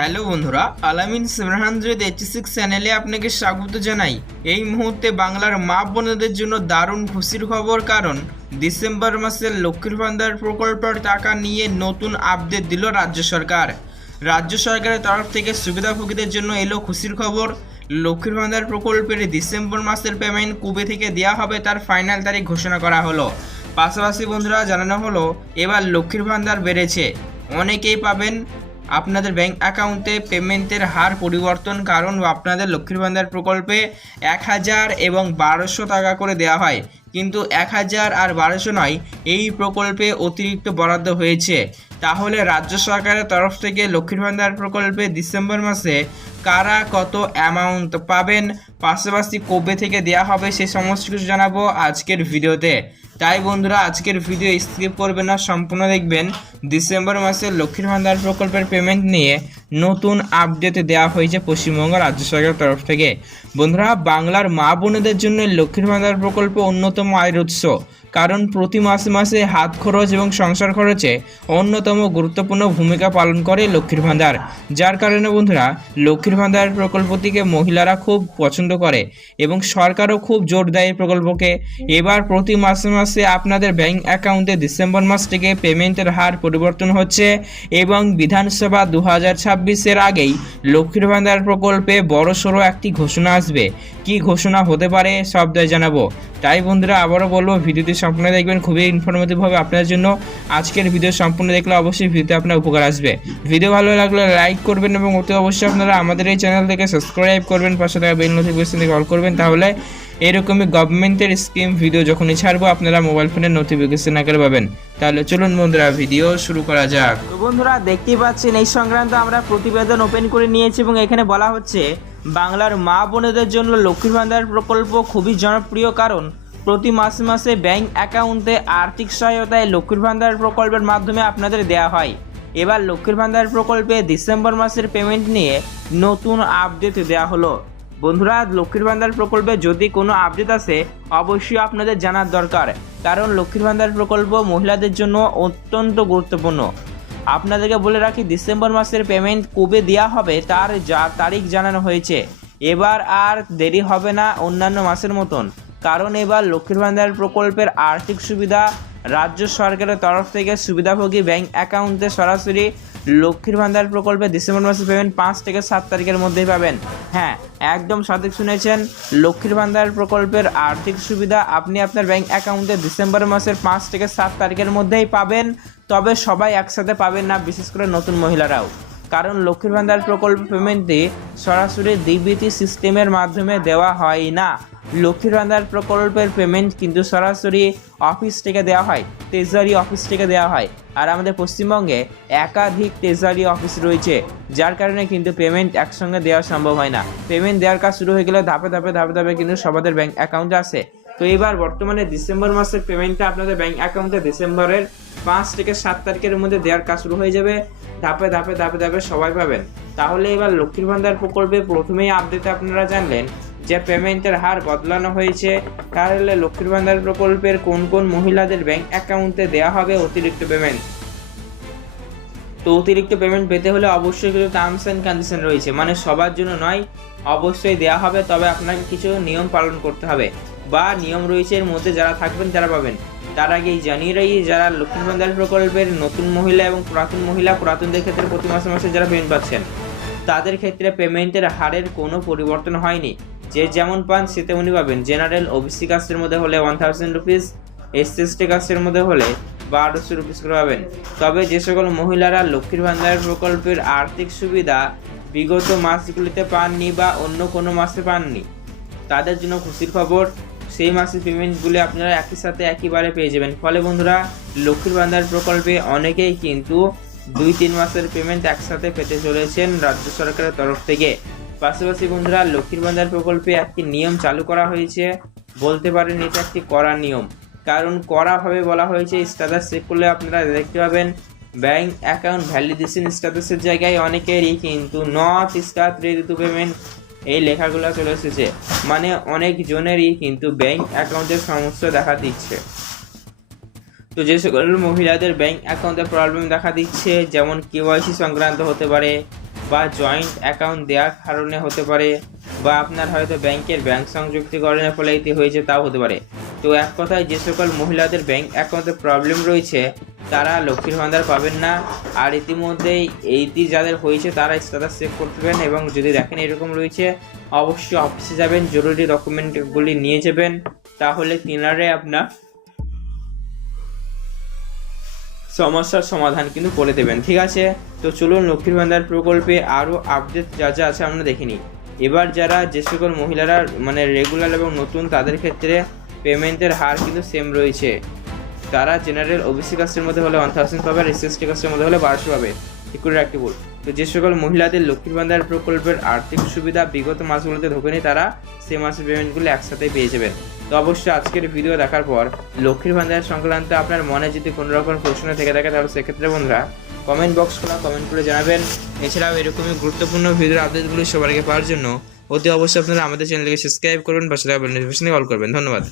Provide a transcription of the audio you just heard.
Hello বন্ধুরা, আলামিন seven hundred eighty six চ্যানেলে আপনাকে স্বাগত জানাই। এই মুহূর্তে বাংলার মা বোনেদের জন্য দারুণ খুশির খবর কারণ, ডিসেম্বর মাসের লক্ষ্মীর ভান্ডার প্রকল্পের টাকা নিয়ে নতুন আপডেট দিল রাজ্য সরকার। রাজ্য সরকারের তরফ থেকে সুবিধাভোগীদের জন্য এলো খুশির খবর। লক্ষ্মীর ভান্ডার প্রকল্পের ডিসেম্বর মাসের পেমেন্ট কবে থেকে দেওয়া হবে তার ফাইনাল তারিখ ঘোষণা করা হলো। পাশাপাশি বন্ধুরা, জানানো হলো, এবার লক্ষ্মীর ভান্ডার বেড়েছে। অনেকেই পাবেন আপনাদের ব্যাংক অ্যাকাউন্টে পেমেন্টের হার পরিবর্তন কারণ আপনাদের লক্ষ্মীর ভান্ডার প্রকল্পে এক হাজার এবং বারোশো টাকা করে দেওয়া হয়। কিন্তু এক হাজার আর বারোশো নয়, এই প্রকল্পে অতিরিক্ত বরাদ্দ হয়েছে। তাহলে রাজ্য সরকারের তরফ থেকে লক্ষ্মীর ভান্ডার প্রকল্পে ডিসেম্বর মাসে কারা কত অ্যামাউন্ট পাবেন? পাশাপাশি কবে থেকে দেওয়া হবে সে সমস্ত কিছু জানাব আজকের ভিডিওতে। তাই বন্ধুরা, আজকের ভিডিও স্কিপ করবেন না, সম্পূর্ণ দেখবেন ডিসেম্বর মাসে লক্ষ্মীর ভান্ডার প্রকল্পের পেমেন্ট নিয়ে নতুন আপডেট দেওয়া হয়েছে পশ্চিমবঙ্গ রাজ্য সরকারের তরফ থেকে। বন্ধুরা, বাংলার মা বোনেদের জন্য লক্ষ্মীর ভান্ডার প্রকল্প অন্যতম আয়ের উৎস। কারণ প্রতি মাসে মাসে হাত খরচ এবং সংসার খরচে অন্যতম গুরুত্বপূর্ণ ভূমিকা পালন করে লক্ষ্মীর ভান্ডার। যার কারণে বন্ধুরা, লক্ষ্মীর ভান্ডার প্রকল্পটিকে মহিলারা খুব পছন্দ করে এবং সরকারও খুব জোর দেয় এই প্রকল্পকে। এবার প্রতি মাসে মাসে আপনাদের ব্যাংক অ্যাকাউন্টে ডিসেম্বর মাস থেকে পেমেন্টের হার পরিবর্তন হচ্ছে এবং বিধানসভা দু হাজার ছাব্বিশের আগেই লক্ষ্মীর ভান্ডার প্রকল্পে বড়সড় একটি ঘোষণা আসবে। কি ঘোষণা হতে পারে সব দায় জানাব। তাই বন্ধুরা, আবারও বলব, ভিডিওটি সম্পূর্ণ দেখবেন, খুবই ইনফরমেটিভ হবে আপনাদের জন্য। আজকের ভিডিও সম্পূর্ণ দেখলে অবশ্যই ভিডিওতে আপনার উপকার আসবে। ভিডিও ভালো লাগলে লাইক করবেন এবং অতি অবশ্যই আপনারা আমাদের এই চ্যানেল থেকে সাবস্ক্রাইব করবেন, পাশে থাকা বেল নোটিফিকেশন থেকে অল করবেন। তাহলে এরকমই গভর্নমেন্টের স্কিম ভিডিও যখনই ছাড়বো, আপনারা মোবাইল ফোনের নোটিফিকেশন আকারে পাবেন। তাহলে চলুন বন্ধুরা ভিডিও শুরু করা যাক। তো বন্ধুরা, দেখতেই পাচ্ছেন, এই সংক্রান্ত আমরা প্রতিবেদন ওপেন করে নিয়েছি এবং এখানে বলা হচ্ছে, বাংলার মা বোনেদের জন্য লক্ষ্মীর ভান্ডার প্রকল্প খুবই জনপ্রিয় কারণ। প্রতি মাসে মাসে ব্যাংক অ্যাকাউন্টে আর্থিক সহায়তায় লক্ষ্মীর ভান্ডার প্রকল্পের মাধ্যমে আপনাদের দেওয়া হয়। এবার লক্ষ্মীর ভান্ডার প্রকল্পে ডিসেম্বর মাসের পেমেন্ট নিয়ে নতুন আপডেট দেওয়া হলো। বন্ধুরা, লক্ষ্মীর ভান্ডার প্রকল্পে যদি কোনো আপডেট আসে, অবশ্যই আপনাদের জানার দরকার। কারণ লক্ষ্মীর ভান্ডার প্রকল্প মহিলাদের জন্য অত্যন্ত গুরুত্বপূর্ণ। আপনাদেরকে বলে রাখি, ডিসেম্বর মাসের পেমেন্ট কবে দেওয়া হবে তার যা তারিখ জানানো হয়েছে। এবার আর দেরি হবে না অন্যান্য মাসের মতন। কারণ এবার লক্ষ্মীর ভান্ডার প্রকল্পের আর্থিক সুবিধা রাজ্য সরকারের তরফ থেকে সুবিধাভোগী ব্যাংক অ্যাকাউন্টে সরাসরি লক্ষ্মীর ভান্ডার প্রকল্পে ডিসেম্বর মাসে পেমেন্ট পাঁচ থেকে সাত তারিখের মধ্যেই পাবেন। হ্যাঁ একদম সঠিক শুনেছেন, লক্ষ্মীর ভান্ডার প্রকল্পের আর্থিক সুবিধা আপনি আপনার ব্যাংক অ্যাকাউন্টে ডিসেম্বর মাসের পাঁচ থেকে সাত তারিখের মধ্যেই পাবেন, তবে সবাই একসাথে পাবেন না, বিশেষ করে নতুন মহিলারাও। কারণ লক্ষ্মীর ভান্ডার প্রকল্প পেমেন্টটি সরাসরি ডিবিটি সিস্টেমের মাধ্যমে দেওয়া হয় না। লক্ষ্মীর ভান্ডার প্রকল্পের পেমেন্ট কিন্তু সরাসরি অফিস থেকে দেওয়া হয় ট্রেজারি অফিস থেকে দেওয়া হয়। আর আমাদের পশ্চিমবঙ্গে একাধিক ট্রেজারি অফিস রয়েছে, যার কারণে কিন্তু পেমেন্ট একসঙ্গে দেওয়া সম্ভব হয় না। পেমেন্ট দেওয়ার কাজ শুরু হয়ে গেলে ধাপে ধাপে ধাপে ধাপে কিন্তু সবাদের ব্যাংক অ্যাকাউন্টে আসে। তো এবার বর্তমানে ডিসেম্বর মাসের পেমেন্টটা আপনাদের ব্যাংক অ্যাকাউন্টে ডিসেম্বরের পাঁচ থেকে সাত তারিখের মধ্যে দেওয়ার কাজ শুরু হয়ে যাবে। ধাপে ধাপে ধাপে ধাপে সবাই পাবেন। তাহলে এবার লক্ষ্মীর ভান্ডার প্রকল্পে প্রথমেই আপডেটে আপনারা জানলেন যে পেমেন্টের হার বদলানো হয়েছে তাহলে লক্ষ্মীর ভান্ডার প্রকল্পের কোন কোন মহিলাদের ব্যাংক অ্যাকাউন্টে দেওয়া হবে অতিরিক্ত পেমেন্ট? তো অতিরিক্ত পেমেন্ট পেতে হলে অবশ্যই কিছু টার্মস অ্যান্ড কন্ডিশন রয়েছে। মানে সবার জন্য নয়, অবশ্যই দেওয়া হবে, তবে আপনাকে কিছু নিয়ম পালন করতে হবে। বা নিয়ম রয়েছে এর মধ্যে যারা থাকবেন তারা পাবেন। তার আগেই জানিয়ে রাখি, যারা লক্ষ্মীর ভান্ডার প্রকল্পের নতুন মহিলা এবং পুরাতন মহিলা, পুরাতনদের ক্ষেত্রে প্রতি মাসে মাসে যারা পেমেন্ট পাচ্ছেন, তাদের ক্ষেত্রে পেমেন্টের হারের কোনো পরিবর্তন হয়নি। যে যেমন পান, সে তেমনই পাবেন। জেনারেল ওবিসি কাস্টের মধ্যে হলে one thousand rupees S ST কাস্টের মধ্যে হলে বারোশো রুপিস করে পাবেন। তবে যে সকল মহিলারা লক্ষ্মীর ভান্ডার প্রকল্পের আর্থিক সুবিধা বিগত মাসগুলিতে পাননি বা অন্য কোনো মাসে পাননি, তাদের জন্য খুশির খবর, সেই মাসের পেমেন্টগুলি আপনারা একই সাথে একইবারে পেয়ে যাবেন। ফলে বন্ধুরা, লক্ষ্মীর ভান্ডার প্রকল্পে অনেকেই কিন্তু দুই তিন মাসের পেমেন্ট একসাথে পেতে চলেছেন রাজ্য সরকারের তরফ থেকে। পাশাপাশি বন্ধুরা, লক্ষ্মীর ভান্ডার প্রকল্পে একটি নিয়ম চালু করা হয়েছে। বলতে পারেন এটা একটি কড়া নিয়ম। কারণ কড়াভাবে বলা হয়েছে স্ট্যাটাস চেক করলে আপনারা দেখতে পাবেন ব্যাংক অ্যাকাউন্ট ভ্যালিডেশন স্ট্যাটাসের জায়গায় অনেকেরই কিন্তু not start ready to payment এই লেখাগুলো চলে এসেছে। মানে অনেক জনেরই কিন্তু ব্যাংক অ্যাকাউন্টের সমস্যা দেখা দিচ্ছে। তো যে সকল মহিলাদের ব্যাংক অ্যাকাউন্টে প্রবলেম দেখা দিচ্ছে, যেমন কেওয়াইসি সংক্রান্ত হতে পারে বা জয়েন্ট অ্যাকাউন্ট দেওয়ার কারণে হতে পারে, বা আপনার হয়তো ব্যাংকের ব্যাংক সংযুক্তিকরণের ফলে এটি হয়েছে, তাও হতে পারে। তো এক কথায় যে সকল মহিলাদের ব্যাংক অ্যাকাউন্টে প্রবলেম রয়েছে, তারা লক্ষ্মীর ভান্ডার পাবেন না। আর ইতিমধ্যেই এইটি যাদের হয়েছে, তারা স্ট্যাটাস চেক করতে করবেন এবং যদি দেখেন এরকম রয়েছে, অবশ্যই অফিসে যাবেন, জরুরি ডকুমেন্টগুলি নিয়ে যাবেন। তাহলে তিনারে আপনার সমস্যার সমাধান কিন্তু করে দেবেন, ঠিক আছে? তো চলুন লক্ষ্মীর ভান্ডার প্রকল্পে আরও আপডেট যা যা আছে আমরা দেখে নিই। এবার যারা যে সকল মহিলারা মানে রেগুলার এবং নতুন, তাদের ক্ষেত্রে পেমেন্টের হার কিন্তু সেম রয়েছে। তারা জেনারেল ওবিসি কাস্টের মধ্যে হলে ওয়ান থাউজেন্ড পাবে, আর এসএসটি কাস্টের মধ্যে হলে বারোশো পাবে। ঠিক করে রাখতে বল তো যে সকল মহিলাদের লক্ষ্মীর ভান্ডার প্রকল্পের আর্থিক সুবিধা বিগত মাসগুলোতে ঢোকেনি, তারা সে মাসের পেমেন্টগুলো একসাথে পেয়ে যাবেন। তো অবশ্যই আজকের ভিডিও দেখার পর লক্ষ্মীর ভান্ডার সংক্রান্ত আপনার মনে যদি কোনো রকম প্রশ্ন থেকে থাকে, তাহলে সেক্ষেত্রে বন্ধুরা কমেন্ট বক্স খোলা কমেন্ট করে জানাবেন। এছাড়াও এরকমই গুরুত্বপূর্ণ ভিডিওর আপডেটগুলো সবাইকে পাওয়ার জন্য অতি অবশ্যই আপনারা আমাদের চ্যানেলকে সাবস্ক্রাইব করবেন বা সেটা নোটিফিকেশনে কল করবেন। ধন্যবাদ।